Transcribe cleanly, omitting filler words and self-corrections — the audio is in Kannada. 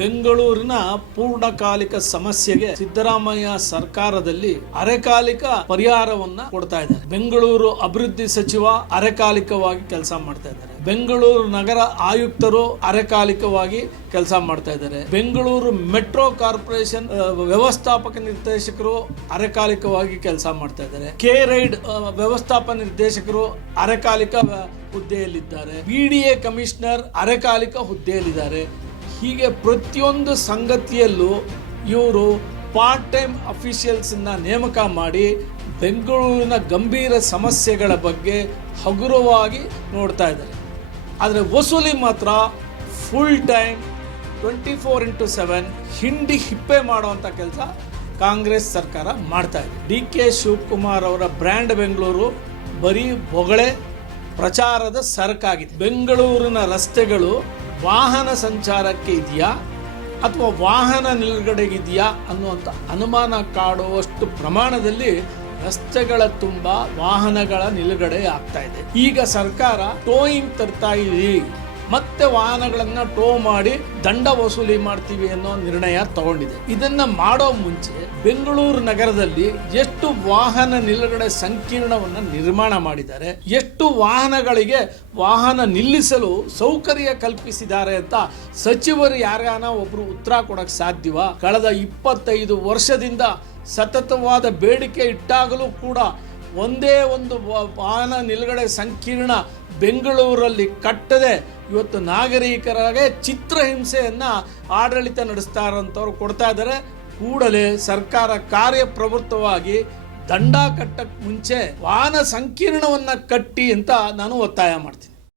ಬೆಂಗಳೂರಿನ ಪೂರ್ಣಕಾಲಿಕ ಸಮಸ್ಯೆಗೆ ಸಿದ್ದರಾಮಯ್ಯ ಸರ್ಕಾರದಲ್ಲಿ ಅರೆಕಾಲಿಕ ಪರಿಹಾರವನ್ನ ಕೊಡ್ತಾ ಇದ್ದಾರೆ. ಬೆಂಗಳೂರು ಅಭಿವೃದ್ಧಿ ಸಚಿವ ಅರೆಕಾಲಿಕವಾಗಿ ಕೆಲಸ ಮಾಡ್ತಾ ಇದ್ದಾರೆ. ಬೆಂಗಳೂರು ನಗರ ಆಯುಕ್ತರು ಅರೆಕಾಲಿಕವಾಗಿ ಕೆಲಸ ಮಾಡ್ತಾ ಇದ್ದಾರೆ. ಬೆಂಗಳೂರು ಮೆಟ್ರೋ ಕಾರ್ಪೊರೇಷನ್ ವ್ಯವಸ್ಥಾಪಕ ನಿರ್ದೇಶಕರು ಅರೆಕಾಲಿಕವಾಗಿ ಕೆಲಸ ಮಾಡ್ತಾ ಇದ್ದಾರೆ. ಕೆ ರೈಡ್ ವ್ಯವಸ್ಥಾಪಕ ನಿರ್ದೇಶಕರು ಅರೆಕಾಲಿಕ ಹುದ್ದೆಯಲ್ಲಿದ್ದಾರೆ. BDA commissioner ಅರೆಕಾಲಿಕ ಹುದ್ದೆಯಲ್ಲಿದ್ದಾರೆ. ಹೀಗೆ ಪ್ರತಿಯೊಂದು ಸಂಗತಿಯಲ್ಲೂ ಇವರು ಪಾರ್ಟ್ ಟೈಮ್ ಅಫಿಷಿಯಲ್ಸ್ ನೇಮಕ ಮಾಡಿ ಬೆಂಗಳೂರಿನ ಗಂಭೀರ ಸಮಸ್ಯೆಗಳ ಬಗ್ಗೆ ಹಗುರವಾಗಿ ನೋಡ್ತಾ ಇದ್ದಾರೆ. ಆದರೆ ವಸೂಲಿ ಮಾತ್ರ ಫುಲ್ ಟೈಮ್ 24x7 ಹಿಂಡಿ ಹಿಪ್ಪೆ ಮಾಡುವಂಥ ಕೆಲಸ ಕಾಂಗ್ರೆಸ್ ಸರ್ಕಾರ ಮಾಡ್ತಾ ಇದೆ. DK ಶಿವಕುಮಾರ್ ಅವರ ಬ್ರ್ಯಾಂಡ್ ಬೆಂಗಳೂರು ಬರೀ ಬೊಗಳೆ ಪ್ರಚಾರದ ಸರಕಾಗಿದೆ. ಬೆಂಗಳೂರಿನ ರಸ್ತೆಗಳು ವಾಹನ ಸಂಚಾರಕ್ಕೆ ಇದೆಯಾ ಅಥವಾ ವಾಹನ ನಿಲುಗಡೆಗಿದೆಯಾ ಅನ್ನುವಂಥ ಅನುಮಾನ ಕಾಡುವಷ್ಟು ಪ್ರಮಾಣದಲ್ಲಿ ರಸ್ತೆಗಳ ತುಂಬ ವಾಹನಗಳ ನಿಲುಗಡೆ ಆಗ್ತಾ ಇದೆ. ಈಗ ಸರ್ಕಾರ ಟೋಯಿಂಗ್ ತರ್ತಾ ಇದೆ, ಮತ್ತೆ ವಾಹನಗಳನ್ನ ಟೋ ಮಾಡಿ ದಂಡ ವಸೂಲಿ ಮಾಡ್ತೀವಿ ಅನ್ನೋ ನಿರ್ಣಯ ತಗೊಂಡಿದೆ. ಇದನ್ನ ಮಾಡೋ ಮುಂಚೆ ಬೆಂಗಳೂರು ನಗರದಲ್ಲಿ ಎಷ್ಟು ವಾಹನ ನಿಲುಗಡೆ ಸಂಕೀರ್ಣವನ್ನ ನಿರ್ಮಾಣ ಮಾಡಿದ್ದಾರೆ, ಎಷ್ಟು ವಾಹನಗಳಿಗೆ ವಾಹನ ನಿಲ್ಲಿಸಲು ಸೌಕರ್ಯ ಕಲ್ಪಿಸಿದ್ದಾರೆ ಅಂತ ಸಚಿವರು ಯಾರಾನ ಒಬ್ರು ಉತ್ತರ ಕೊಡಕ್ ಸಾಧ್ಯವಾ? ಕಳೆದ 25 ವರ್ಷದಿಂದ ಸತತವಾದ ಬೇಡಿಕೆ ಇಟ್ಟಾಗಲೂ ಕೂಡ ಒಂದೇ ಒಂದು ವಾಹನ ನಿಲುಗಡೆ ಸಂಕೀರ್ಣ ಬೆಂಗಳೂರಲ್ಲಿ ಕಟ್ಟದೆ ಇವತ್ತು ನಾಗರಿಕರಾಗೆ ಚಿತ್ರಹಿಂಸೆಯನ್ನ ಆಡಳಿತ ನಡೆಸ್ತಾ ಇರೋಂಥವ್ರು ಕೊಡ್ತಾ ಇದ್ದಾರೆ. ಕೂಡಲೇ ಸರ್ಕಾರ ಕಾರ್ಯಪ್ರವೃತ್ತವಾಗಿ ದಂಡ ಕಟ್ಟಕ್ಕೆ ಮುಂಚೆ ವಾಹನ ಸಂಕೀರ್ಣವನ್ನ ಕಟ್ಟಿ ಅಂತ ನಾನು ಒತ್ತಾಯ ಮಾಡ್ತೀನಿ.